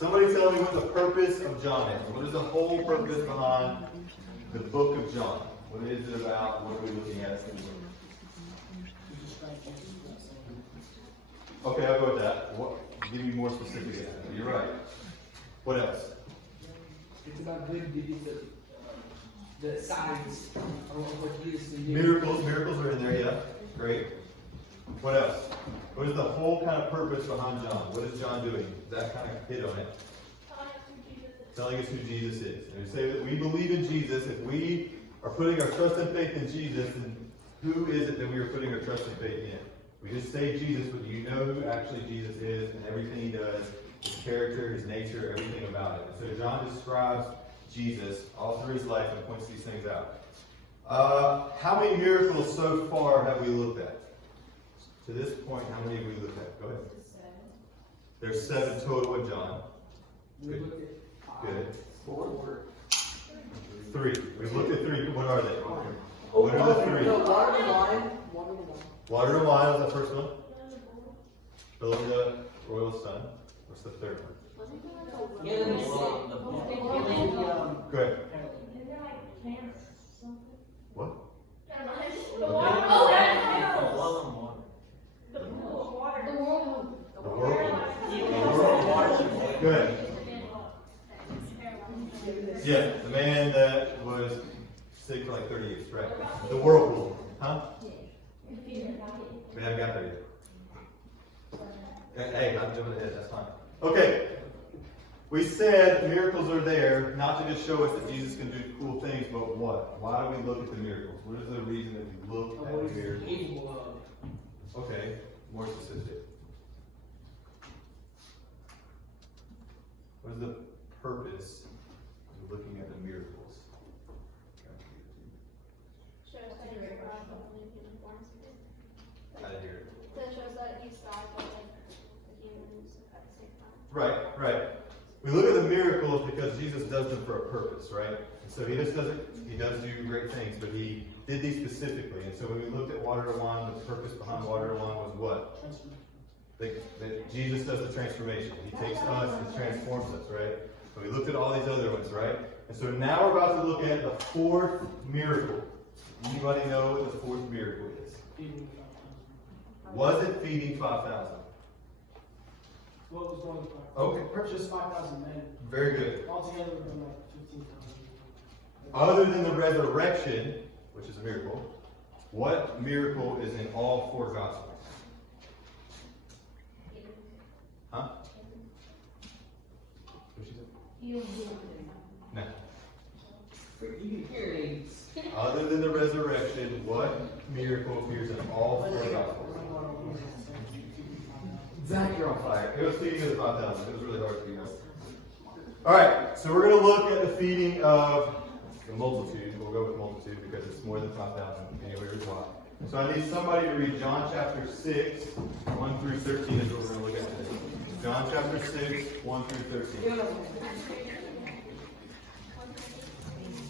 Somebody tell me what the purpose of John is. What is the whole purpose behind the book of John? What is it about? What are we looking at? Okay, I'll go with that. Give me more specific. You're right. What else? It's about good deeds, the signs of what Jesus did. Miracles are in there, yeah. Great. What else? What is the whole kind of purpose behind John? What is John doing? That kind of hit on it. Telling us who Jesus is. And we say that we believe in Jesus. If we are putting our trust and faith in Jesus, then who is it that we are putting our trust and faith in? We just say Jesus, but you know who actually Jesus is and everything he does, his character, his nature, everything about it. And so John describes Jesus all through his life and points these things out. How many miracles so far have we looked at? To this point, how many have we looked at? Go ahead. 7. There's 7 total with John. We Good. looked at Good. 4. 3. We've looked at 3. What are they? What are the 3? No, water and wine. Water and wine was the first one. Filling the royal son. What's the third one? Go ahead. What? The world. Go ahead. Yeah, the man that was sick for like 30 years, right? The whirlpool. Huh? We haven't got there yet. Hey, I'm doing it. That's fine. Okay. We said miracles are there, not to just show us that Jesus can do cool things, but what? Why do we look at the miracles? What is the reason that we look at the miracles? Okay, more specific. What is the purpose of looking at the miracles? I didn't hear it. That shows that he's God, but like the humans at the same time. Right. We look at the miracles because Jesus does them for a purpose, right? And so he does do great things, but he did these specifically. And so when we looked at water to wine, the purpose behind water to wine was what? That Jesus does the transformation. He takes us and transforms us, right? And we looked at all these other ones, right? And so now we're about to look at the 4th miracle. Anybody know what the 4th miracle is? Was it feeding 5,000? What was going on? Okay. Purchased 5,000 men. Very good. Altogether, we've done like 15,000. Other than the resurrection, which is a miracle, what miracle is in all 4 Gospels? Huh? What she said? No. Other than the resurrection, what miracle appears in all 4 Gospels? Zach, you're on fire. It was feeding of the 5,000. It was really hard to feed us. All right, so we're going to look at the feeding of the multitude. We'll go with multitude because it's more than 5,000. Anyway, here's why. So I need somebody to read John chapter 6, 1 through 13 is what we're going to look at today. John chapter 6, 1 through 13.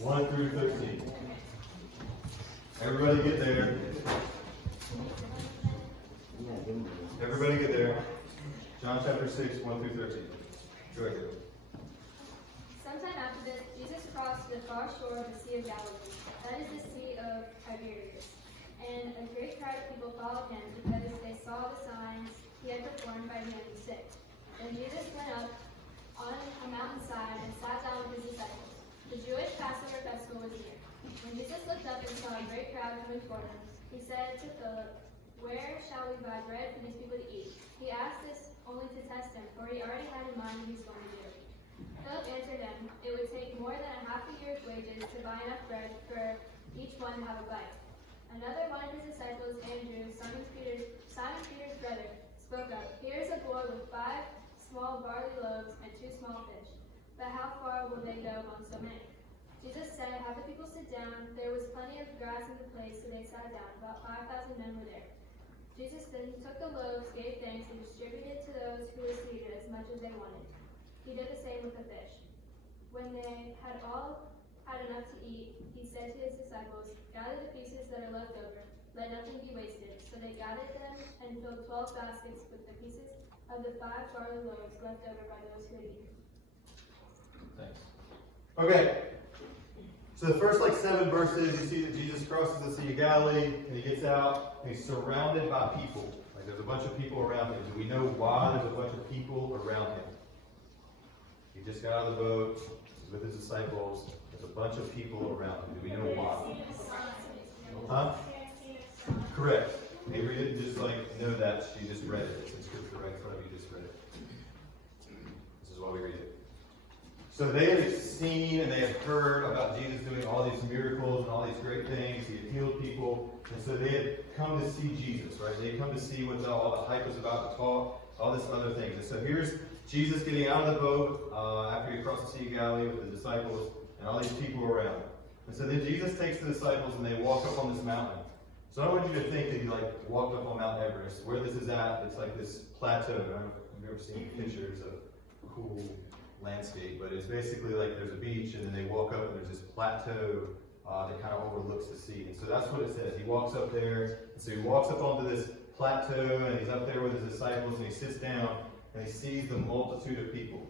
1 through 13. Everybody get there. Everybody get there. John chapter 6, 1 through 13. Go ahead. Sometime after this, Jesus crossed the far shore of the Sea of Galilee, that is the Sea of Tiberias. And a great crowd of people followed him because they saw the signs he had performed by healing the sick. Then Jesus went up on a mountainside and sat down with his disciples. The Jewish Passover festival was near. When Jesus looked up and saw a great crowd coming toward him, he said to Philip, "Where shall we buy bread for these people to eat?" He asked this only to test him, for he already had in mind what he was going to do. Philip answered him, "It would take more than a half a year's wages to buy enough bread for each one to have a bite." Another one of his disciples, Andrew, Simon Peter's brother, spoke up, "Here is a boy with 5 small barley loaves and 2 small fish. But how far will they go among so many?" Jesus said, "Have the people sit down." There was plenty of grass in the place, so they sat down. About 5,000 men were there. Jesus then took the loaves, gave thanks, and distributed to those who received it as much as they wanted. He did the same with the fish. When they had all had enough to eat, he said to his disciples, "Gather the pieces that are left over. Let nothing be wasted." So they gathered them and filled 12 baskets with the pieces of the 5 barley loaves left over by those who had eaten. Okay. So the first 7 verses, you see that Jesus crosses the Sea of Galilee, and he gets out, and he's surrounded by people. Like there's a bunch of people around him. Do we know why there's a bunch of people around him? He just got out of the boat, he's with his disciples, there's a bunch of people around him. Do we know why? Huh? Correct. Avery didn't just know that, she just read it. It's in scripture right in front of you, just read it. This is why we read it. So they had seen and they had heard about Jesus doing all these miracles and all these great things. He had healed people. And so they had come to see Jesus, right? They had come to see what all the hype was about to talk, all this other things. And so here's Jesus getting out of the boat after he crossed the Sea of Galilee with the disciples and all these people around. And so then Jesus takes the disciples and they walk up on this mountain. So I don't want you to think that he walked up on Mount Everest. Where this is at, it's like this plateau. I don't know if you've ever seen pictures of cool landscape, but it's basically there's a beach and then they walk up and there's this plateau that kind of overlooks the sea. And so that's what it says. He walks up there, and so he walks up onto this plateau and he's up there with his disciples and he sits down and he sees the multitude of people.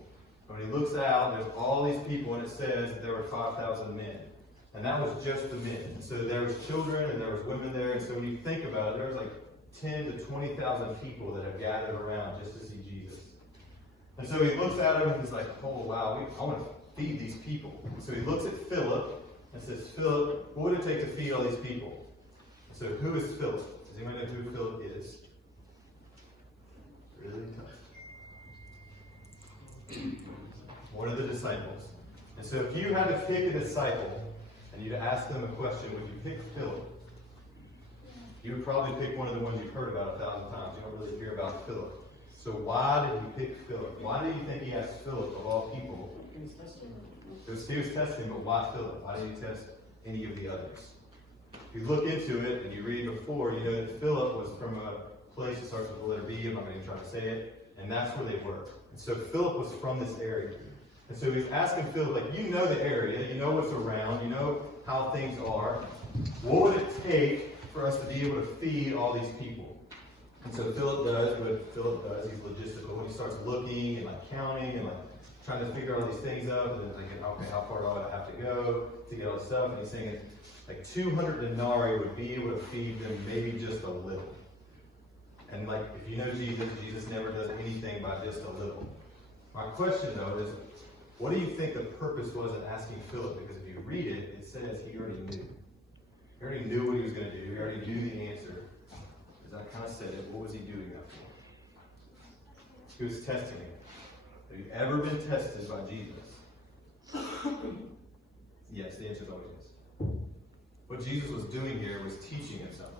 When he looks out, there's all these people and it says that there were 5,000 men. And that was just the men. And so there was children and there was women there. And so when you think about it, there was 10 to 20,000 people that have gathered around just to see Jesus. And so he looks at him and he's like, oh wow, I want to feed these people. And so he looks at Philip and says, Philip, what would it take to feed all these people? And so who is Philip? Does anyone know who Philip is? Really tough. One of the disciples. And so if you had to pick a disciple and you'd ask them a question, would you pick Philip? You would probably pick one of the ones you've heard about 1,000 times. You don't really hear about Philip. So why did he pick Philip? Why do you think he asked Philip of all people? He was testing, but why Philip? Why didn't he test any of the others? If you look into it and you read before, you know that Philip was from a place that starts with the letter B. I'm not going to try to say it. And that's where they were. And so Philip was from this area. And so he's asking Philip, you know the area, you know what's around, you know how things are. What would it take for us to be able to feed all these people? And so Philip does what Philip does. He's logistical. He starts looking and counting and trying to figure all these things out. And then thinking, okay, how far do I have to go to get all this stuff? And he's saying 200 denarii would be able to feed them maybe just a little. And if you know Jesus, Jesus never does anything by just a little. My question though is, what do you think the purpose was in asking Philip? Because if you read it, it says he already knew. He already knew what he was going to do. He already knew the answer. As I kind of said it, what was he doing that for? He was testing him. Have you ever been tested by Jesus? Yes, the answer is always yes. What Jesus was doing here was teaching him something.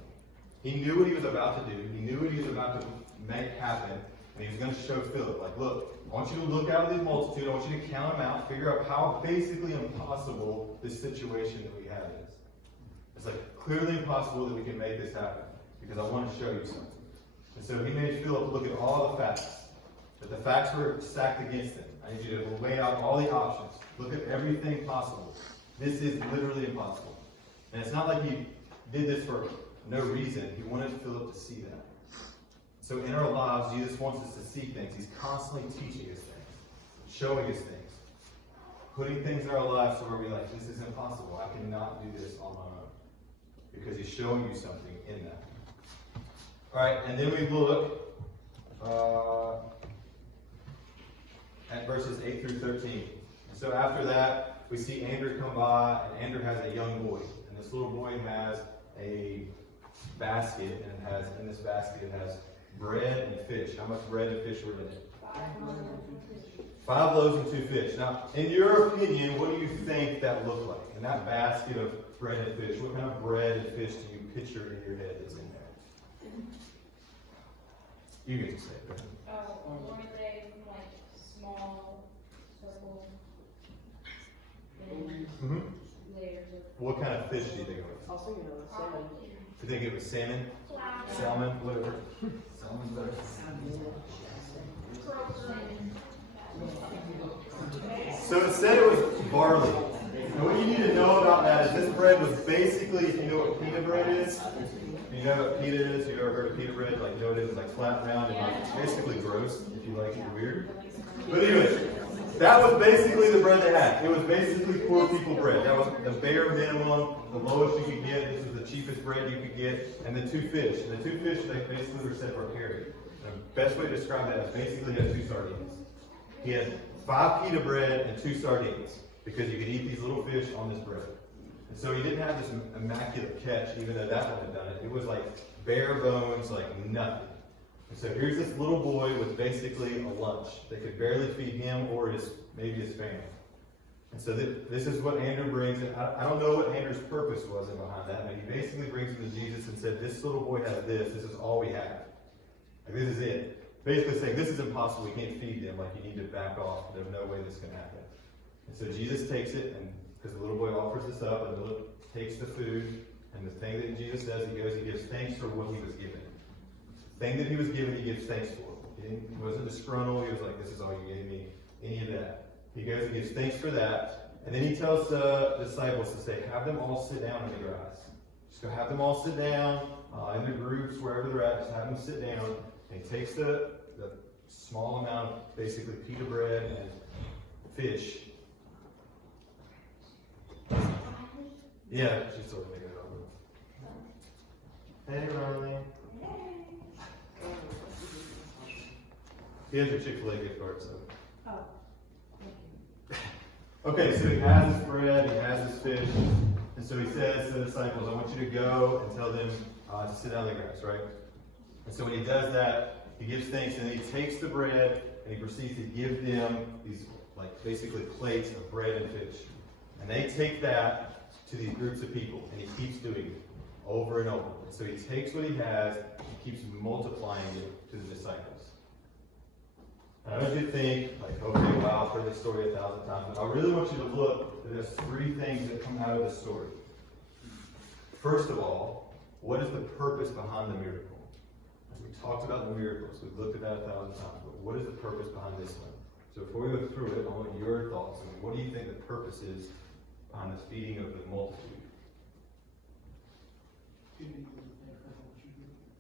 He knew what he was about to do. He knew what he was about to make happen. And he was going to show Philip, look, I want you to look out at this multitude. I want you to count them out, figure out how basically impossible this situation that we have is. It's clearly impossible that we can make this happen because I want to show you something. And so he made Philip look at all the facts, but the facts were stacked against him. I need you to lay out all the options. Look at everything possible. This is literally impossible. And it's not like he did this for no reason. He wanted Philip to see that. So in our lives, Jesus wants us to see things. He's constantly teaching us things, showing us things, putting things in our lives where we're this is impossible. I cannot do this on my own. Because he's showing you something in that. All right, and then we look at verses 8 through 13. And so after that, we see Andrew come by, and Andrew has a young boy. And this little boy has a basket, and in this basket it has bread and fish. How much bread and fish were in it? 5 loaves and 2 fish. Now, in your opinion, what do you think that looked like? In that basket of bread and fish, what kind of bread and fish do you picture in your head that's in there? You get to say it, right? Were they small, circle, Mm-hmm. layers of... What kind of fish do you think it was? Also, salmon. You think it was salmon? Salmon, whatever. Salmon's better. So it said it was barley. And what you need to know about that is this bread was basically, if you know what pita bread is, you know what pita is, you've ever heard of pita bread, you know what it is, flat, round, and basically gross, if you like it weird. But anyway, That was basically the bread they had. It was basically poor people bread. That was the bare minimum, the lowest you could get. This was the cheapest bread you could get. And the 2 fish. And the 2 fish, they basically were said were carried. The best way to describe that is basically he had 2 sardines. He had 5 pita bread and 2 sardines because you could eat these little fish on this bread. And so he didn't have this immaculate catch, even though that one had done it. It was like bare bones, like nothing. And so here's this little boy with basically a lunch that could barely feed him or maybe his family. And so this is what Andrew brings. And I don't know what Andrew's purpose was behind that, but he basically brings him to Jesus and said, this little boy has this. This is all we have. Like, this is it. Basically saying, this is impossible. We can't feed them. Like, you need to back off. There's no way this can happen. And so Jesus takes it, and because the little boy offers this up, and the little takes the food, and the thing that Jesus does, he gives thanks for what he was given. The thing that he was given, he gives thanks for. He wasn't disgruntled. He was like, this is all you gave me. Any of that. He goes and gives thanks for that. And then he tells the disciples to say, have them all sit down in the grass. Just go have them all sit down in the groups, wherever they're at. Just have them sit down. And he takes the small amount of basically pita bread and fish. Yeah, she's sort of making it over. Hey, Riley. Here's your Chick-fil-A gift card, so. Okay, so he has his bread, he has his fish, and so he says to the disciples, I want you to go and tell them to sit down in the grass, right? And so when he does that, he gives thanks, and then he takes the bread, and he proceeds to give them these, like, basically plates of bread and fish. And they take that to these groups of people, and he keeps doing it over and over. And so he takes what he has, and keeps multiplying it to the disciples. And I want you to think, like, okay, wow, I've heard this story 1,000 times, but I really want you to look that there's 3 things that come out of this story. First of all, what is the purpose behind the miracle? We talked about the miracles. We've looked at that 1,000 times, but what is the purpose behind this one? So before we look through it, I want your thoughts. I mean, what do you think the purpose is behind the feeding of the multitude?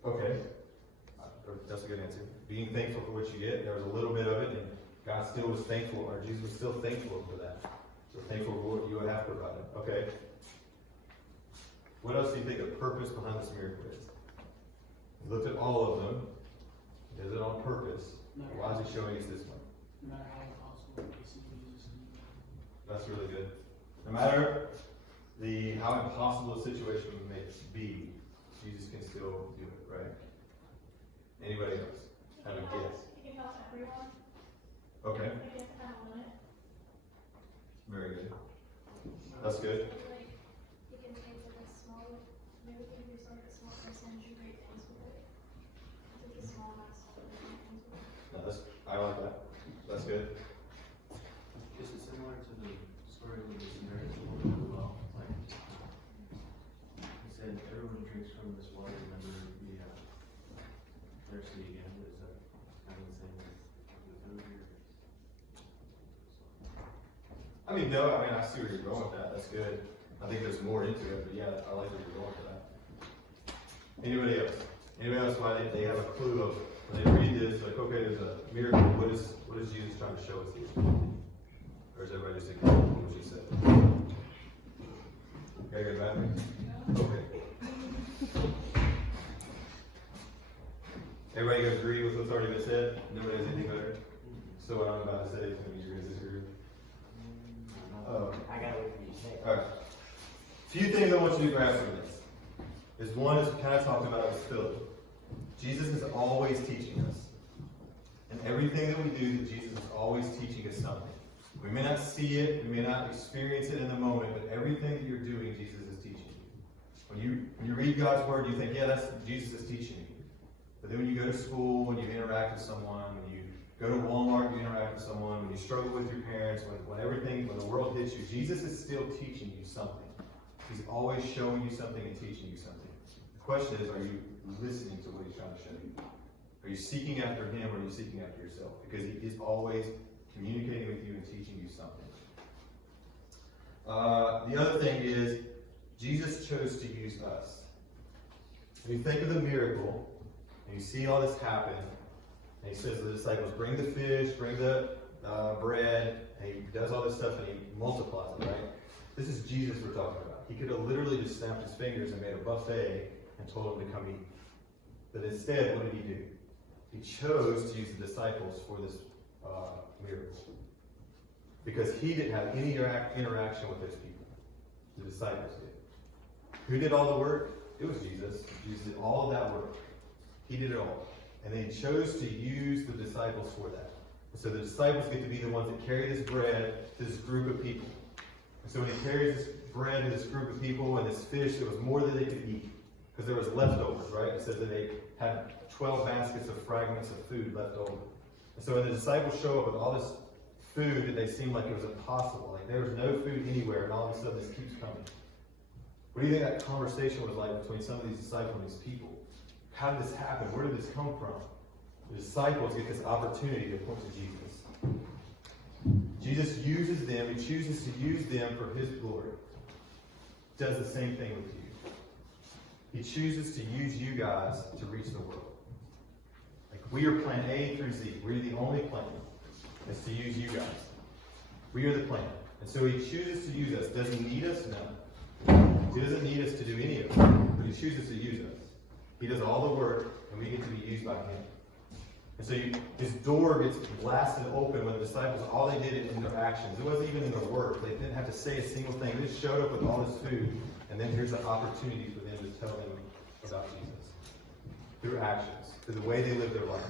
Okay. That's a good answer. Being thankful for what you get. There was a little bit of it, and God still was thankful, or Jesus was still thankful for that. So thankful for what you would have provided. Okay. What else do you think the purpose behind this miracle is? We looked at all of them. Is it on purpose? Why is he showing us this one? No matter how impossible it is, Jesus. That's really good. No matter how impossible a situation may be, Jesus can still do it, right? Anybody else? Have a guess? He can help everyone. Okay. He can have a limit. Very good. That's good. Like, you can take like a small, maybe you can do like a small percentage of great things with it. Take a small amount of great things with it. No, I like that. That's good. Is it similar to the story with the Samaritan woman as well? Like, it said everyone drinks from this water, and never be thirsty again. Is that kind of the same as the food here? I mean, no, I see where you're going with that. That's good. I think there's more into it, but yeah, I like where you're going with that. Anybody else? Anybody else why they have a clue of when they read this, like, okay, there's a miracle. What is Jesus trying to show us here? Or is everybody just ignoring what she said? Okay, good, Matthew? Okay. Everybody agree with what's already been said? Nobody has anything better? So what I'm about to say is going to be your disagree. I gotta wait for you to say it. Alright. Few things I want you to grasp from this. Is one is kind of talked about with Philip. Jesus is always teaching us. And everything that we do, that Jesus is always teaching us something. We may not see it, we may not experience it in the moment, but everything that you're doing, Jesus is teaching you. When you read God's word, you think, yeah, that's Jesus is teaching you. But then when you go to school, when you interact with someone, when you go to Walmart, you interact with someone, when you struggle with your parents, when the world hits you, Jesus is still teaching you something. He's always showing you something and teaching you something. The question is, are you listening to what he's trying to show you? Are you seeking after him, or are you seeking after yourself? Because he is always communicating with you and teaching you something. The other thing is, Jesus chose to use us. When you think of the miracle, and you see all this happen, and he says to the disciples, bring the fish, bring the bread, does all this stuff and he multiplies it, right? This is Jesus we're talking about. He could have literally just snapped his fingers and made a buffet and told them to come eat. But instead, what did he do? He chose to use the disciples for this miracle. Because he didn't have any interaction with those people. The disciples did. Who did all the work? It was Jesus. Jesus did all of that work. He did it all. And then he chose to use the disciples for that. And so the disciples get to be the ones that carry this bread to this group of people. And so when he carries this bread to this group of people and this fish, it was more than they could eat. Because there was leftovers, right? It says that they had 12 baskets of fragments of food left over. And so when the disciples show up with all this food, that they seemed like it was impossible. Like there was no food anywhere, and all of a sudden this keeps coming. What do you think that conversation was like between some of these disciples and these people? How did this happen? Where did this come from? The disciples get this opportunity to point to Jesus. Jesus uses them. He chooses to use them for his glory. Does the same thing with you. He chooses to use you guys to reach the world. Like we are plan A through Z. We're the only plan. Is to use you guys. We are the plan. And so he chooses to use us. Does he need us? No. He doesn't need us to do any of it, but he chooses to use us. He does all the work, and we get to be used by him. And so his door gets blasted open when the disciples, all they did in their actions. It wasn't even in their work. They didn't have to say a single thing. They just showed up with all this food, and then here's the opportunity for them to tell them about Jesus. Through actions, through the way they live their life.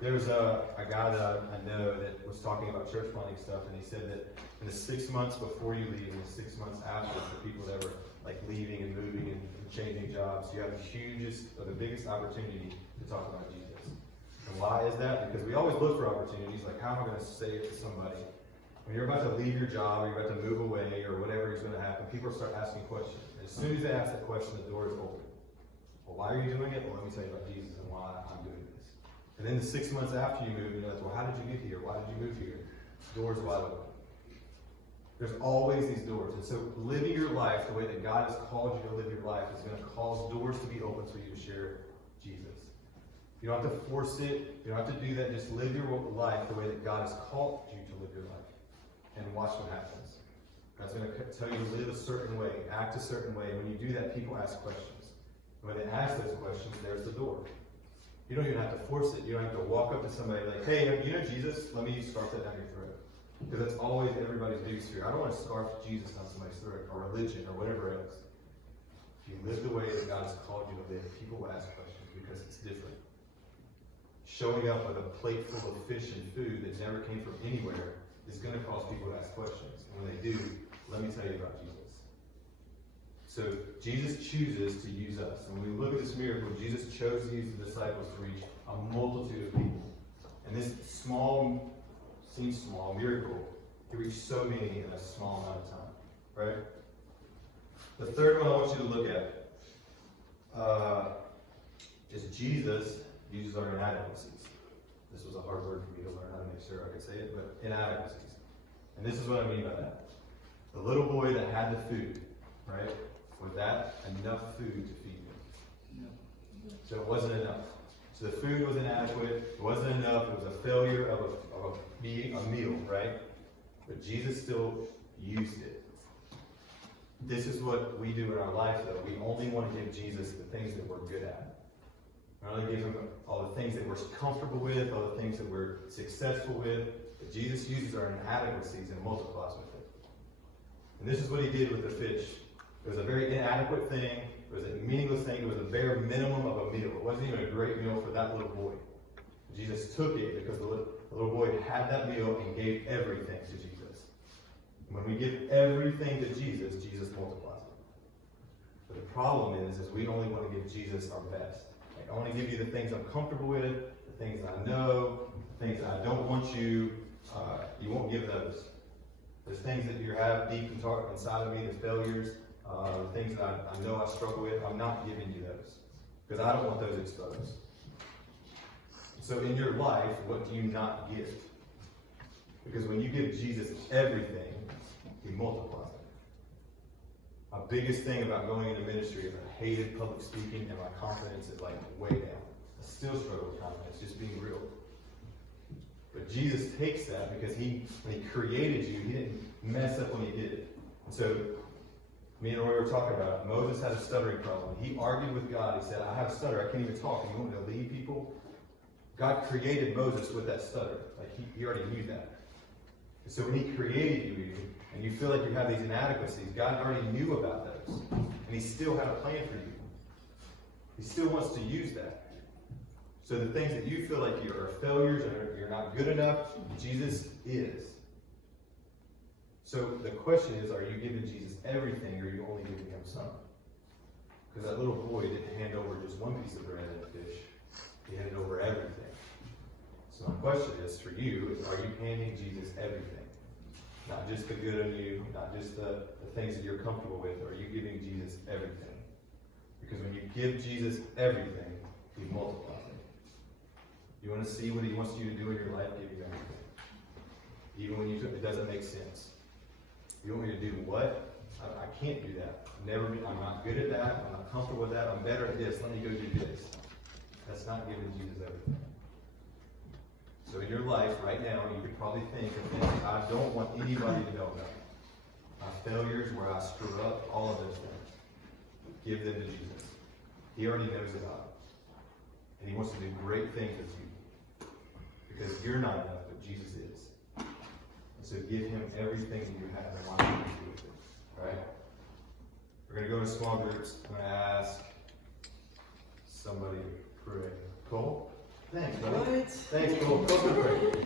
There was a guy that I know that was talking about church planting stuff, and he said that in the 6 months before you leave and the 6 months after, for people that were like leaving and moving and changing jobs, you have the biggest opportunity to talk about Jesus. And why is that? Because we always look for opportunities, like how am I going to say it to somebody? When you're about to leave your job, or you're about to move away, or whatever is going to happen, people start asking questions. And as soon as they ask that question, the door is open. Well, why are you doing it? Well, let me tell you about Jesus and why I'm doing this. And then the 6 months after you move, you're like, well, how did you get here? Why did you move here? Doors wide open. There's always these doors. And so living your life the way that God has called you to live your life is going to cause doors to be open for you to share Jesus. You don't have to force it. You don't have to do that. Just live your life the way that God has called you to live your life. And watch what happens. God's going to tell you to live a certain way, act a certain way. When you do that, people ask questions. And when they ask those questions, there's the door. You don't even have to force it. You don't have to walk up to somebody like, hey, you know Jesus? Let me scarf that down your throat. Because that's always everybody's biggest fear. I don't want to scarf Jesus down somebody's throat, or religion, or whatever else. If you live the way that God has called you to live, people will ask questions because it's different. Showing up with a plate full of fish and food that never came from anywhere is going to cause people to ask questions. And when they do, let me tell you about Jesus. So Jesus chooses to use us. And when we look at this miracle, Jesus chose to use the disciples to reach a multitude of people. And this seems small miracle, he reached so many in a small amount of time. Right? The third one I want you to look at is Jesus uses our inadequacies. This was a hard word for me to learn how to make sure I could say it, but inadequacies. And this is what I mean by that. The little boy that had the food, right? Was that enough food to feed him? No. So it wasn't enough. So the food was inadequate. It wasn't enough. It was a failure of a meal, right? But Jesus still used it. This is what we do in our life, though. We only want to give Jesus the things that we're good at. We only give him all the things that we're comfortable with, all the things that we're successful with. But Jesus uses our inadequacies and multiplies with it. And this is what he did with the fish. It was a very inadequate thing. It was a meaningless thing. It was a bare minimum of a meal. It wasn't even a great meal for that little boy. Jesus took it because the little boy had that meal and gave everything to Jesus. And when we give everything to Jesus, Jesus multiplies it. But the problem is we only want to give Jesus our best. Like, I want to give you the things I'm comfortable with, the things I know, the things that I don't want you. You won't give those. There's things that you have deep inside of me, the failures, the things that I know I struggle with. I'm not giving you those because I don't want those exposed. So in your life, what do you not give? Because when you give Jesus everything, he multiplies it. My biggest thing about going into ministry is I hated public speaking and my confidence is like way down. I still struggle with confidence, just being real. But Jesus takes that because when he created you, he didn't mess up when he did it. And so, me and Roy were talking about it. Moses had a stuttering problem. He argued with God. He said, I have a stutter. I can't even talk. You want me to lead people? God created Moses with that stutter. Like he already knew that. And so when he created you, and you feel like you have these inadequacies, God already knew about those. And he still had a plan for you. He still wants to use that. So the things that you feel like are failures or you're not good enough, Jesus is. So the question is, are you giving Jesus everything or are you only giving him some? Because that little boy didn't hand over just one piece of bread and a fish. He handed over everything. So my question is for you, are you handing Jesus everything? Not just the good in you, not just the things that you're comfortable with. Are you giving Jesus everything? Because when you give Jesus everything, he multiplies it. You want to see what he wants you to do in your life, give you everything. Even when it doesn't make sense. You want me to do what? I can't do that. I'm not good at that. I'm not comfortable with that. I'm better at this. Let me go do this. That's not giving Jesus everything. So in your life right now, you could probably think of things I don't want anybody to know about. My failures, where I screw up, all of those things. Give them to Jesus. He already knows about it. And he wants to do great things with you. Because you're not enough, but Jesus is. And so give him everything that you have and watch what he do with it. Alright? We're going to go to small groups. I'm going to ask somebody to pray. Cole? Thanks, buddy. What? Thanks, Cole. Cole, pray.